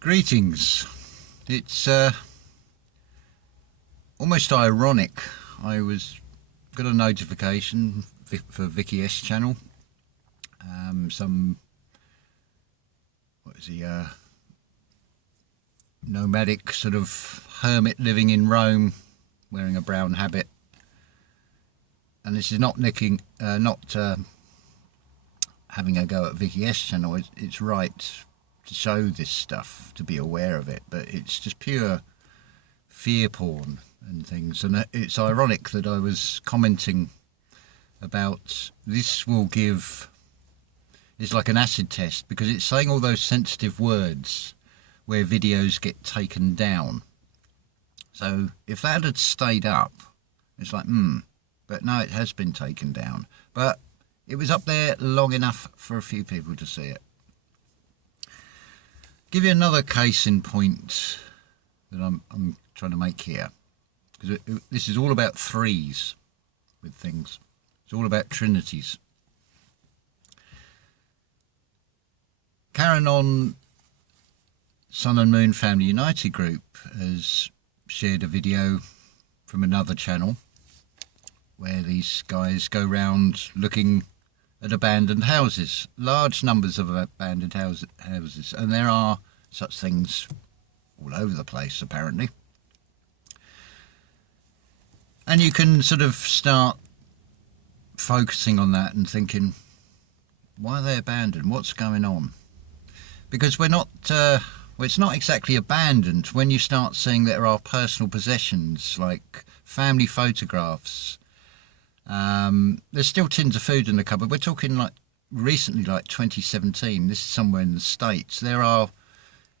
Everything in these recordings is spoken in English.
Greetings. It's almost ironic. I got a notification for Vicky S channel. Nomadic sort of hermit living in Rome, wearing a brown habit. And this is not having a go at Vicky S channel. It's right to show this stuff, to be aware of it, but it's just pure fear porn and things. And it's ironic that I was commenting about this will give, it's like an acid test, because it's saying all those sensitive words where videos get taken down. So if that had stayed up, it's like, but no, it has been taken down. But it was up there long enough for a few people to see it. Give you another case in point that I'm trying to make here, because this is all about threes with things. It's all about trinities. Karen on Sun and Moon Family United group has shared a video from another channel where these guys go round looking at abandoned houses, large numbers of abandoned houses, and there are such things all over the place apparently. And you can sort of start focusing on that and thinking, why are they abandoned? What's going on? Because we're not, well, it's not exactly abandoned when you start seeing there are personal possessions like family photographs. There's still tins of food in the cupboard. We're talking like recently, like 2017. This is somewhere in the States. There are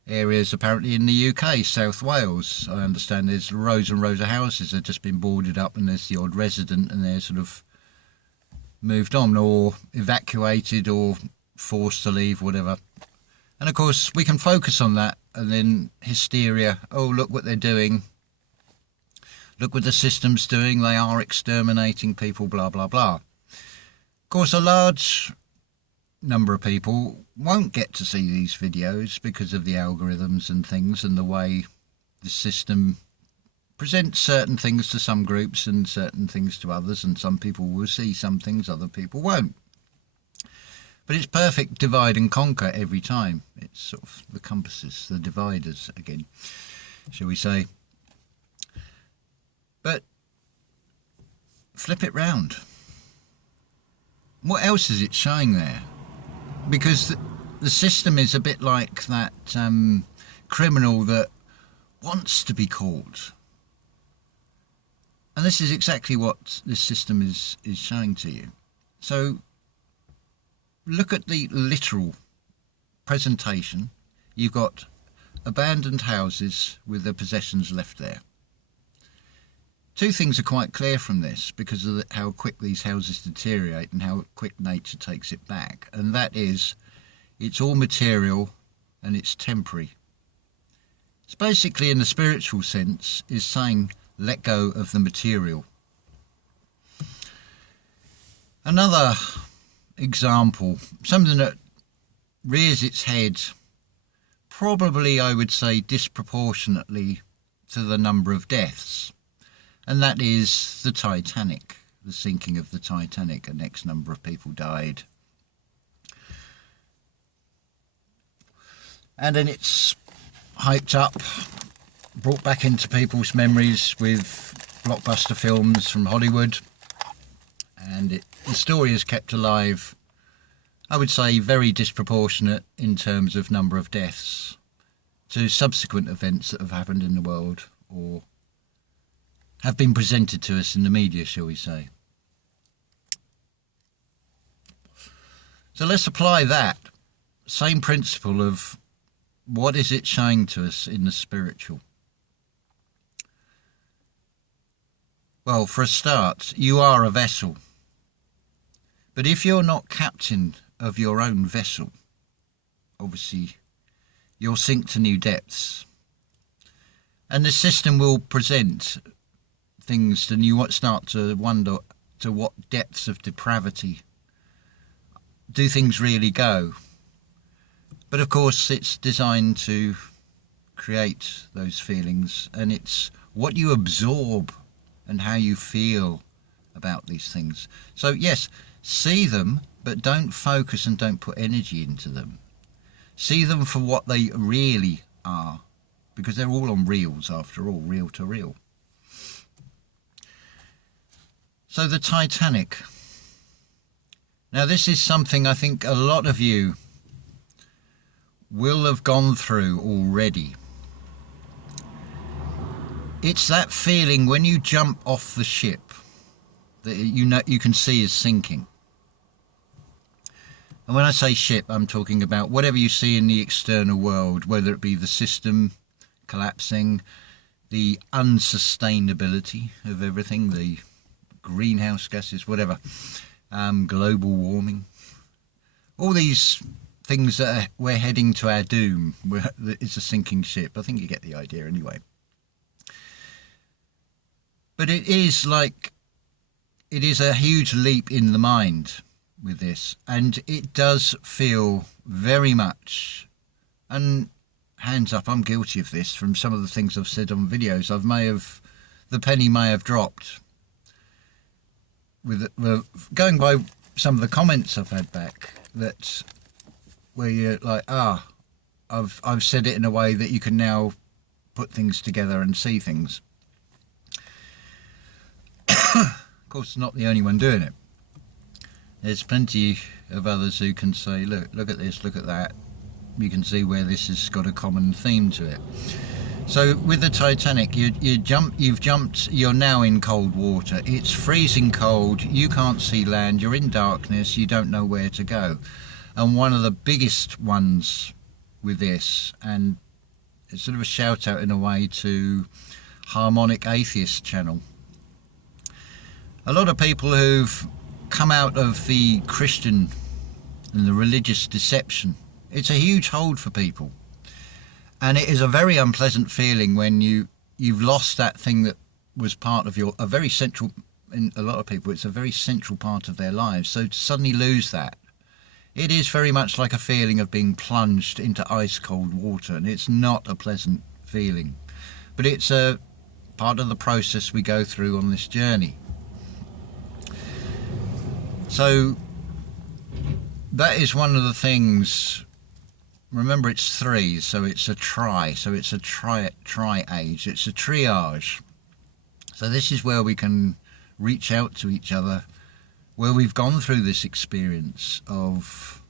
areas apparently in the UK, South Wales. I understand there's rows and rows of houses that have just been boarded up, and there's the odd resident, and they're sort of moved on or evacuated or forced to leave, whatever. And of course, we can focus on that, and then hysteria. Oh, look what they're doing. Look what the system's doing. They are exterminating people, blah, blah, blah. Of course, a large number of people won't get to see these videos because of the algorithms and things and the way the system presents certain things to some groups and certain things to others, and some people will see some things, other people won't. But it's perfect divide and conquer every time. It's sort of the compasses, the dividers again, shall we say. But flip it round. What else is it showing there? Because the system is a bit like that criminal that wants to be caught. And this is exactly what this system is showing to you. So look at the literal presentation. You've got abandoned houses with their possessions left there. Two things are quite clear from this because of how quick these houses deteriorate and how quick nature takes it back. And that is, it's all material and it's temporary. It's basically, in the spiritual sense, is saying, let go of the material. Another example, something that rears its head, probably I would say disproportionately to the number of deaths. And that is the Titanic, the sinking of the Titanic. An X number of people died. And then it's hyped up, brought back into people's memories with blockbuster films from Hollywood. And the story is kept alive, I would say very disproportionate in terms of number of deaths to subsequent events that have happened in the world or have been presented to us in the media, shall we say. So let's apply that same principle of what is it showing to us in the spiritual. Well, for a start, you are a vessel. But if you're not captain of your own vessel, obviously you'll sink to new depths. And the system will present things, and you start to wonder to what depths of depravity do things really go. But of course it's designed to create those feelings, and it's what you absorb and how you feel about these things. So yes, see them, but don't focus and don't put energy into them. See them for what they really are, because they're all on reels after all, reel to reel. So the Titanic. Now this is something I think a lot of you will have gone through already. It's that feeling when you jump off the ship that you can see is sinking. And when I say ship, I'm talking about whatever you see in the external world, whether it be the system collapsing, the unsustainability of everything, the greenhouse gases, whatever, global warming, all these things that we're heading to our doom. It's a sinking ship. I think you get the idea anyway. But it is a huge leap in the mind with this, and it does feel very much, and hands up, I'm guilty of this from some of the things I've said on videos. The penny may have dropped with going by some of the comments I've had back, that where you're like, I've said it in a way that you can now put things together and see things. Of course, not the only one doing it. There's plenty of others who can say, look at this, look at that. You can see where this has got a common theme to it. So with the Titanic, you've jumped, you're now in cold water. It's freezing cold, you can't see land, you're in darkness, you don't know where to go. And one of the biggest ones with this, and it's sort of a shout out in a way to Harmonic Atheist channel. A lot of people who've come out of the Christian and the religious deception, it's a huge hold for people. And it is a very unpleasant feeling when you've lost that thing that was part of a very central, in a lot of people, it's a very central part of their lives. So to suddenly lose that, it is very much like a feeling of being plunged into ice cold water, and it's not a pleasant feeling. But it's a part of the process we go through on this journey. So that is one of the things. Remember, it's 3, so it's a tri, so it's a tri-age, it's a triage. So this is where we can reach out to each other, where we've gone through this experience of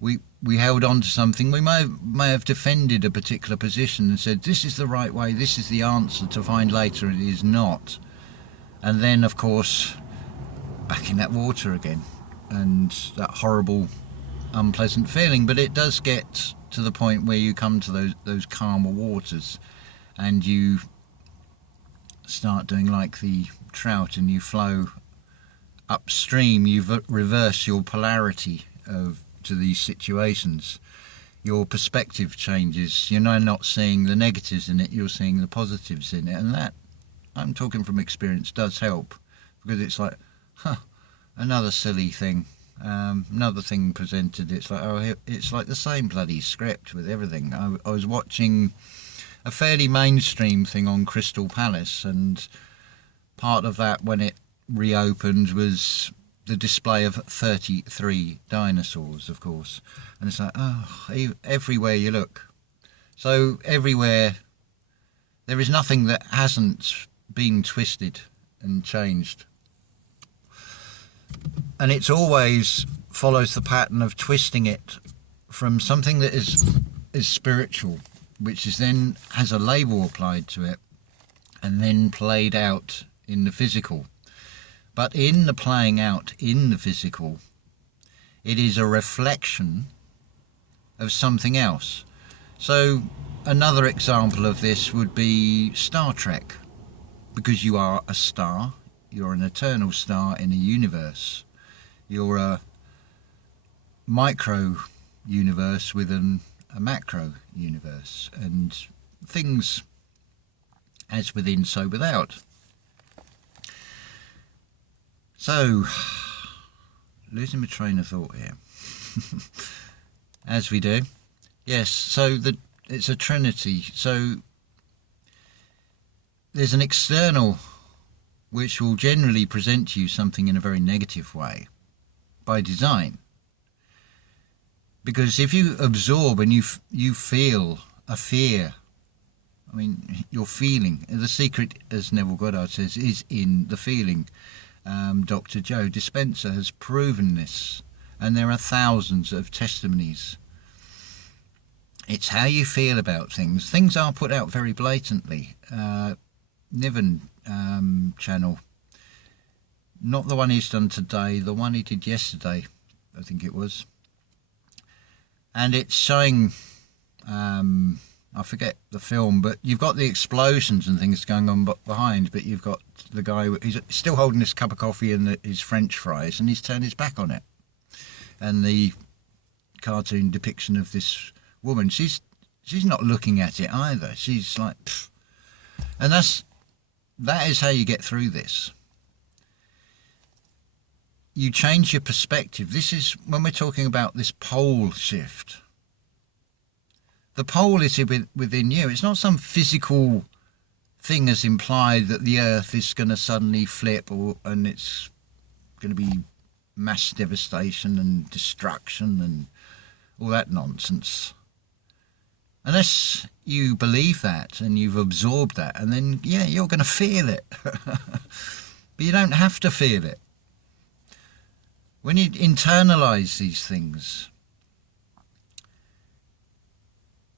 we held on to something, we may have defended a particular position and said this is the right way, this is the answer, to find later it is not. And then of course back in that water again, and that horrible unpleasant feeling. But it does get to the point where you come to those calmer waters and you start doing like the trout and you flow upstream. You reverse your polarity to these situations. Your perspective changes. You're now not seeing the negatives in it, you're seeing the positives in it, and that, I'm talking from experience, does help, because it's like, another silly thing. Another thing presented, it's like, it's like the same bloody script with everything. I was watching a fairly mainstream thing on Crystal Palace, and part of that, when it reopened, was the display of 33 dinosaurs, of course. And it's like, everywhere you look. So everywhere, there is nothing that hasn't been twisted and changed. And it's always follows the pattern of twisting it from something that is spiritual, which is then has a label applied to it and then played out in the physical. But in the playing out in the physical, it is a reflection of something else. So another example of this would be Star Trek, because you are a star, you're an eternal star in a universe. You're a micro universe within a macro universe, and things as within, so without. So, losing my train of thought here. As we do. Yes, so it's a trinity. So there's an external which will generally present to you something in a very negative way by design. Because if you absorb and you feel a fear, I mean, your feeling, the secret, as Neville Goddard says, is in the feeling. Dr. Joe Dispenza has proven this, and there are thousands of testimonies. It's how you feel about things. Things are put out very blatantly. Niven channel, not the one he's done today, the one he did yesterday, I think it was. And it's showing, I forget the film, but you've got the explosions and things going on behind, but you've got the guy, he's still holding this cup of coffee and his French fries, and he's turned his back on it. And the cartoon depiction of this woman, she's not looking at it either. She's like, pfft. And that is how you get through this. You change your perspective. This is when we're talking about this pole shift. The pole is within you. It's not some physical thing as implied that the earth is going to suddenly flip and it's going to be mass devastation and destruction and all that nonsense. Unless you believe that and you've absorbed that, and then, yeah, you're going to feel it. But you don't have to feel it. When you internalize these things,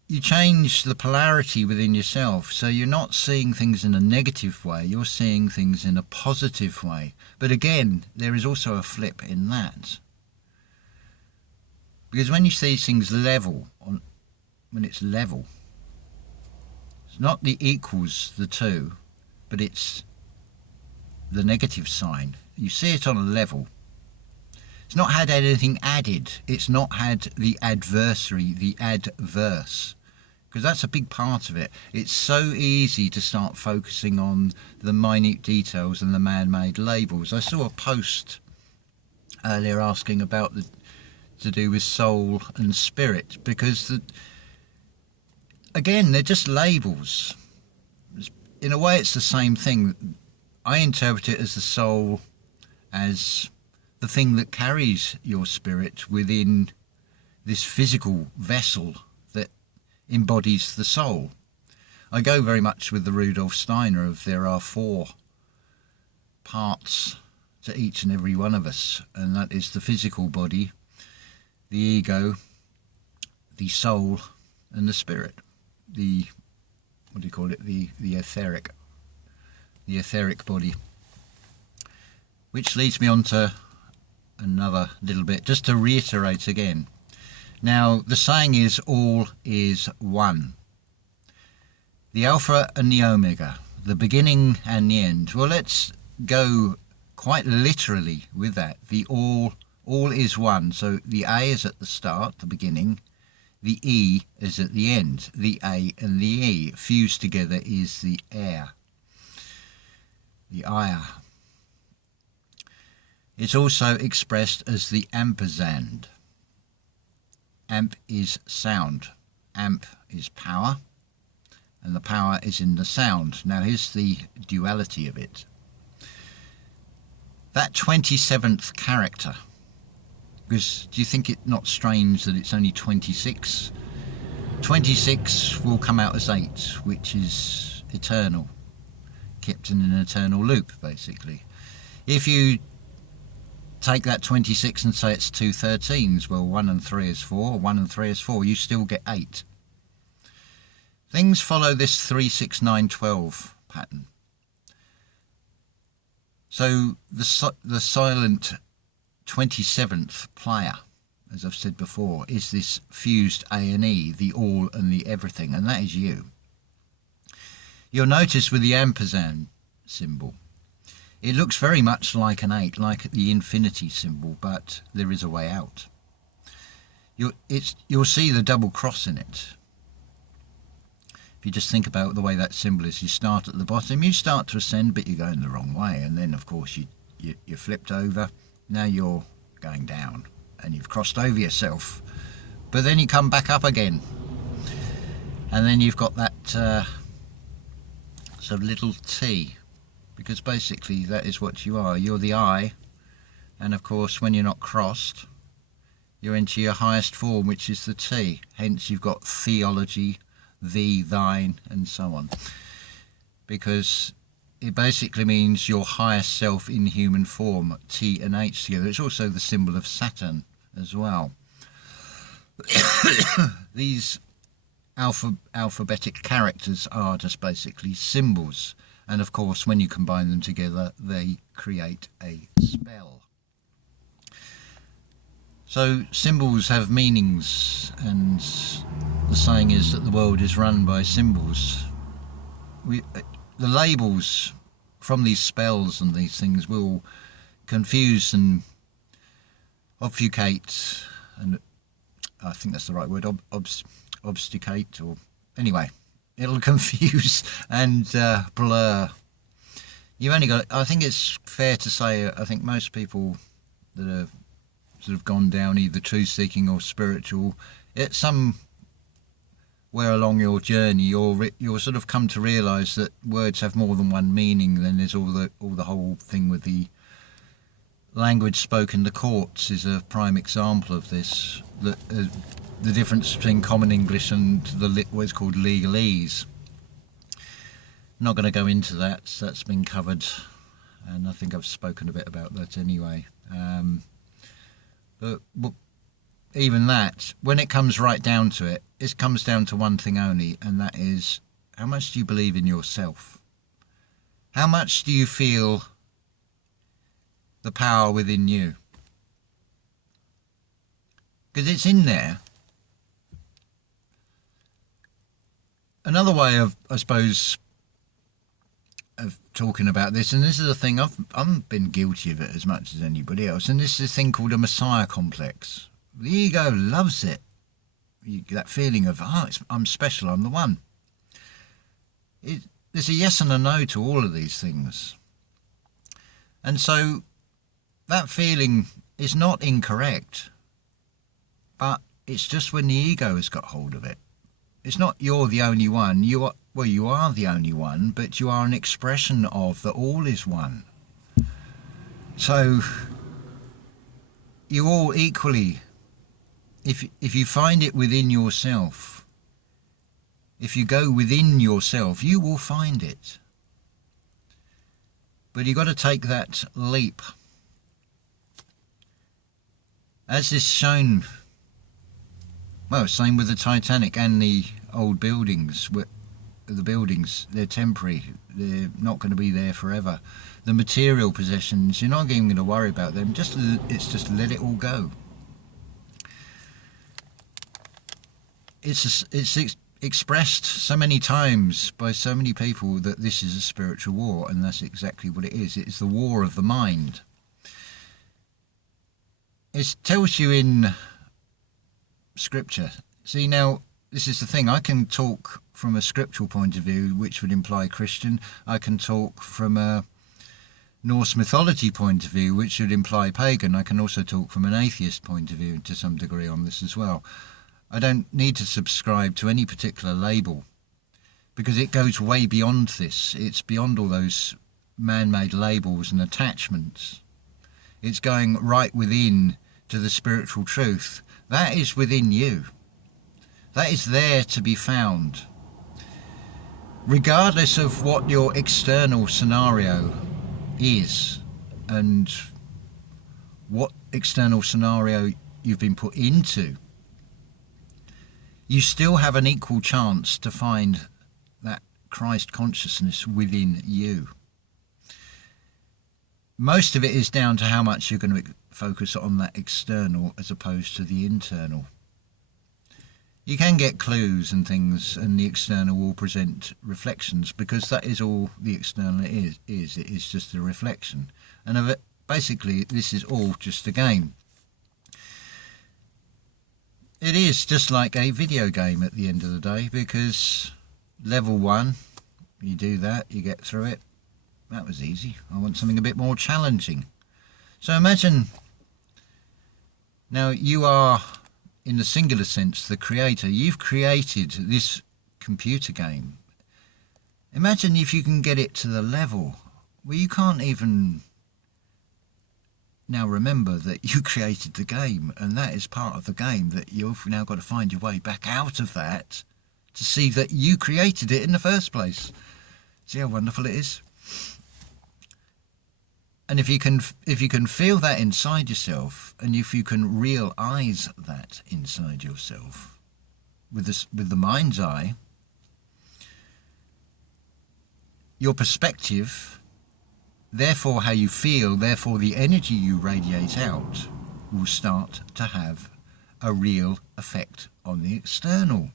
you change the polarity within yourself. So you're not seeing things in a negative way, you're seeing things in a positive way. But again, there is also a flip in that. Because when you see things level, when it's level, it's not the equals the two, but it's the negative sign. You see it on a level. It's not had anything added. It's not had the adversary, the adverse. Because that's a big part of it. It's so easy to start focusing on the minute details and the man-made labels. I saw a post earlier asking about to do with soul and spirit, because again, they're just labels. In a way, it's the same thing. I interpret it as the soul as the thing that carries your spirit within this physical vessel that embodies the soul. I go very much with the Rudolf Steiner of there are 4 parts to each and every one of us, and that is the physical body, the ego, the soul, and the spirit. The, what do you call it, the etheric body. Which leads me on to another little bit, just to reiterate again. Now, the saying is, all is one. The Alpha and the Omega, the beginning and the end. Well, let's go quite literally with that. The all is one. So the A is at the start, the beginning. The E is at the end. The A and the E fused together is the air. The ire. It's also expressed as the Ampisand. Amp is sound. Amp is power. And the power is in the sound. Now here's the duality of it. That 27th character. Because do you think it not strange that it's only 26? 26 will come out as 8, which is eternal. Kept in an eternal loop, basically. If you take that 26 and say it's 2 13s, well, 1 and 3 is 4, 1 and 3 is 4, you still get 8. Things follow this 3 6 9 12 pattern. So the silent 27th player, as I've said before, is this fused A and E, the all and the everything, and that is you. You'll notice with the ampersand symbol, it looks very much like an 8, like the infinity symbol, but there is a way out. You'll see the double cross in it. If you just think about the way that symbol is, you start at the bottom, you start to ascend, but you're going the wrong way, and then of course you're flipped over. Now you're going down, and you've crossed over yourself, but then you come back up again. And then you've got that sort of little T, because basically that is what you are. You're the I, and of course when you're not crossed, you're into your highest form, which is the T. Hence you've got theology, thee, thine, and so on. Because it basically means your highest self in human form, T and H together. It's also the symbol of Saturn as well. These alphabetic characters are just basically symbols. And of course, when you combine them together, they create a spell. So symbols have meanings, and the saying is that the world is run by symbols. The labels from these spells and these things will confuse and obfuscate, and I think that's the right word, obfuscate, or anyway, it'll confuse and blur. You only got, I think it's fair to say, I think most people that have sort of gone down either truth-seeking or spiritual, it's somewhere along your journey, you'll sort of come to realise that words have more than one meaning. Then there's all the whole thing with the language spoken in the courts is a prime example of this. The difference between common English and what's called legalese. I'm not going to go into that. That's been covered, and I think I've spoken a bit about that anyway. But even that, when it comes right down to it, it comes down to one thing only, and that is, how much do you believe in yourself? How much do you feel the power within you? Because it's in there. Another way of, I suppose, of talking about this, and this is a thing I've been guilty of it as much as anybody else, and this is a thing called a Messiah complex. The ego loves it. That feeling of, I'm special, I'm the one. There's a yes and a no to all of these things. And so that feeling is not incorrect, but it's just when the ego has got hold of it. It's not you're the only one. You are the only one, but you are an expression of that all is one. So you all equally, if you find it within yourself, if you go within yourself, you will find it. But you've got to take that leap. As is shown, well, same with the Titanic and the old buildings. The buildings, they're temporary. They're not going to be there forever. The material possessions, you're not even going to worry about them. It's just let it all go. It's expressed so many times by so many people that this is a spiritual war, and that's exactly what it is. It's the war of the mind. It tells you in Scripture. See, now, this is the thing. I can talk from a scriptural point of view, which would imply Christian. I can talk from a Norse mythology point of view, which would imply pagan. I can also talk from an atheist point of view to some degree on this as well. I don't need to subscribe to any particular label, because it goes way beyond this. It's beyond all those man-made labels and attachments. It's going right within to the spiritual truth. That is within you. That is there to be found. Regardless of what your external scenario is and what external scenario you've been put into, you still have an equal chance to find that Christ consciousness within you. Most of it is down to how much you're going to focus on that external as opposed to the internal. You can get clues and things, and the external will present reflections, because that is all the external is. It is just a reflection. And of it, basically, this is all just a game. It is just like a video game at the end of the day, because level 1, you do that, you get through it. That was easy. I want something a bit more challenging. So imagine, now you are, in the singular sense, the creator. You've created this computer game. Imagine if you can get it to the level where you can't even now remember that you created the game, and that is part of the game, that you've now got to find your way back out of that to see that you created it in the first place. See how wonderful it is? And if you can feel that inside yourself, and if you can realize that inside yourself with the mind's eye, your perspective, therefore how you feel, therefore the energy you radiate out, will start to have a real effect on the external.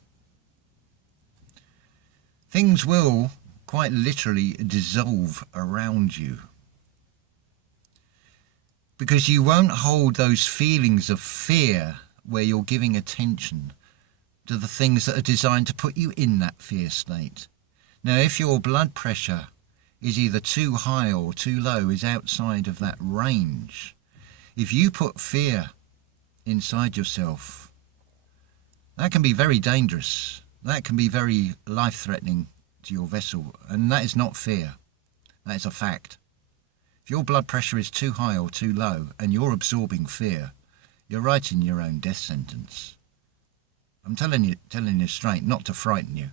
Things will quite literally dissolve around you, because you won't hold those feelings of fear where you're giving attention to the things that are designed to put you in that fear state. Now, if your blood pressure is either too high or too low, is outside of that range, if you put fear inside yourself, that can be very dangerous. That can be very life-threatening to your vessel, and that is not fear. That is a fact. If your blood pressure is too high or too low and you're absorbing fear, you're writing your own death sentence. I'm telling you straight, not to frighten you.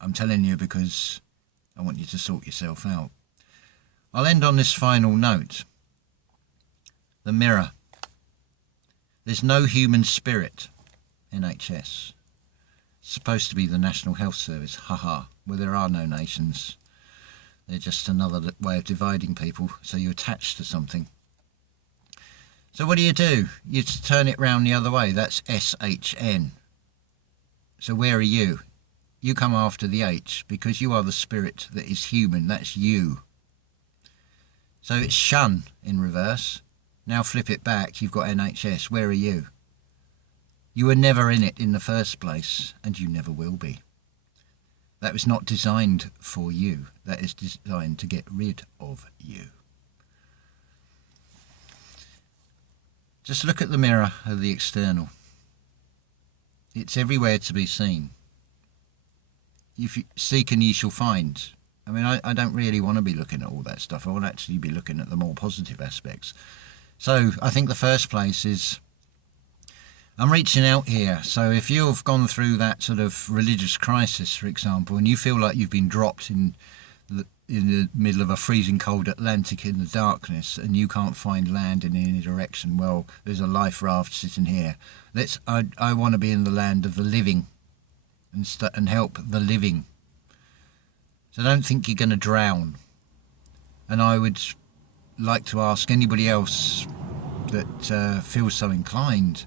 I'm telling you because I want you to sort yourself out. I'll end on this final note. The mirror. There's no human spirit, NHS. It's supposed to be the National Health Service, haha. Well, there are no nations. They're just another way of dividing people, so you attach to something. So what do? You turn it round the other way. That's SHN. So where are you? You come after the H, because you are the spirit that is human. That's you. So it's shun in reverse. Now flip it back. You've got NHS. Where are you? You were never in it in the first place, and you never will be. That was not designed for you. That is designed to get rid of you. Just look at the mirror of the external. It's everywhere to be seen. If you seek and ye shall find. I mean, I don't really want to be looking at all that stuff. I want to actually be looking at the more positive aspects. So I think the first place is, I'm reaching out here. So if you've gone through that sort of religious crisis, for example, and you feel like you've been dropped in the middle of a freezing cold Atlantic in the darkness, and you can't find land in any direction, well, there's a life raft sitting here. I want to be in the land of the living and help the living. So don't think you're going to drown. And I would like to ask anybody else that feels so inclined,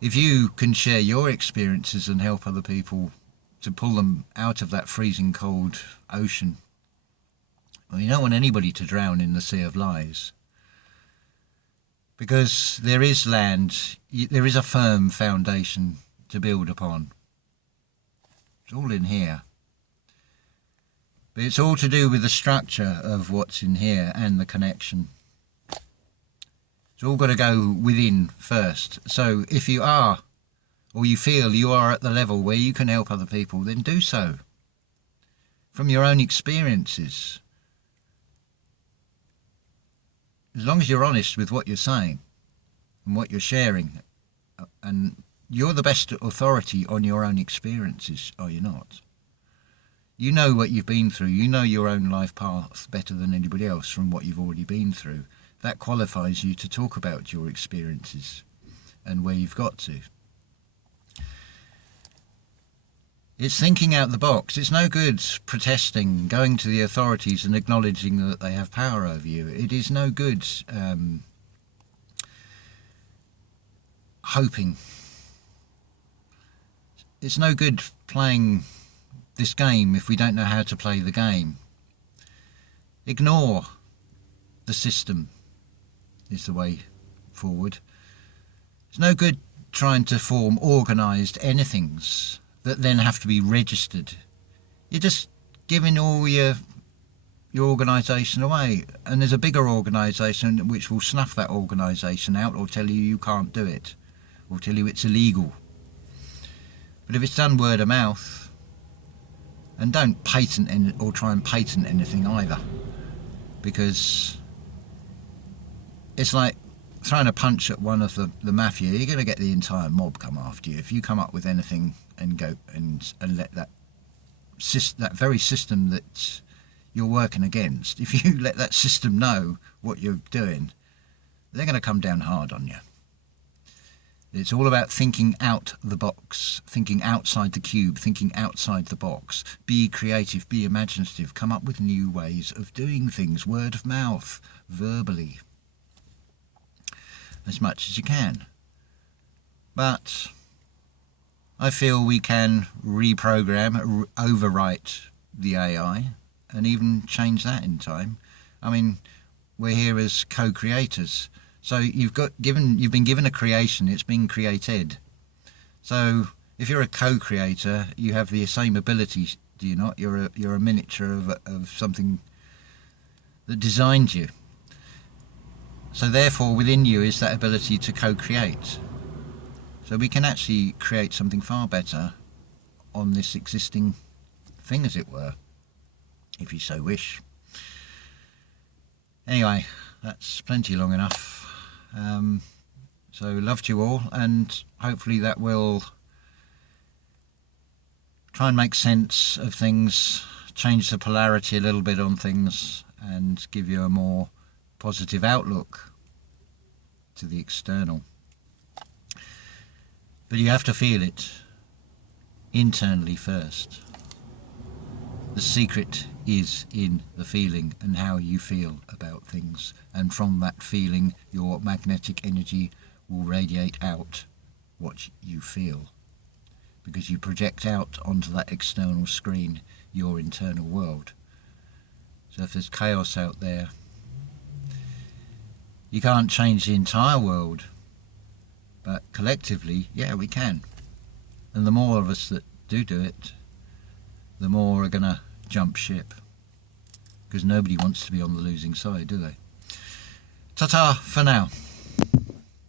if you can share your experiences and help other people to pull them out of that freezing cold ocean. Well, you don't want anybody to drown in the sea of lies. Because there is land, there is a firm foundation to build upon. It's all in here. But it's all to do with the structure of what's in here and the connection. It's all got to go within first. So if you are, or you feel you are at the level where you can help other people, then do so. From your own experiences. As long as you're honest with what you're saying and what you're sharing. And you're the best authority on your own experiences, are you not? You know what you've been through. You know your own life path better than anybody else from what you've already been through. That qualifies you to talk about your experiences and where you've got to. It's thinking out the box. It's no good protesting, going to the authorities and acknowledging that they have power over you. It is no good hoping. It's no good playing this game if we don't know how to play the game. Ignore the system is the way forward. It's no good trying to form organised anythings that then have to be registered. You're just giving all your organisation away, and there's a bigger organisation which will snuff that organisation out or tell you you can't do it, or tell you it's illegal. But if it's done word of mouth, and don't patent or try and patent anything either, because it's like throwing a punch at one of the mafia. You're going to get the entire mob come after you if you come up with anything and go and let that very system that you're working against, if you let that system know what you're doing, they're going to come down hard on you. It's all about thinking out the box, thinking outside the cube, thinking outside the box. Be creative, be imaginative, come up with new ways of doing things, word of mouth, verbally, as much as you can. But I feel we can reprogram, overwrite the AI, and even change that in time. I mean, we're here as co-creators. So you've been given a creation, it's been created. So if you're a co-creator, you have the same ability, do you not? You're a miniature of something that designed you. So therefore within you is that ability to co-create. So we can actually create something far better on this existing thing, as it were, if you so wish. Anyway, that's plenty long enough. So love to you all, and hopefully that will try and make sense of things, change the polarity a little bit on things, and give you a more positive outlook to the external. But you have to feel it internally first. The secret is in the feeling and how you feel about things, and from that feeling your magnetic energy will radiate out what you feel, because you project out onto that external screen your internal world. So if there's chaos out there, you can't change the entire world, but collectively, yeah, we can. And the more of us that do it, the more are going to jump ship, because nobody wants to be on the losing side, do they? Ta-ta for now.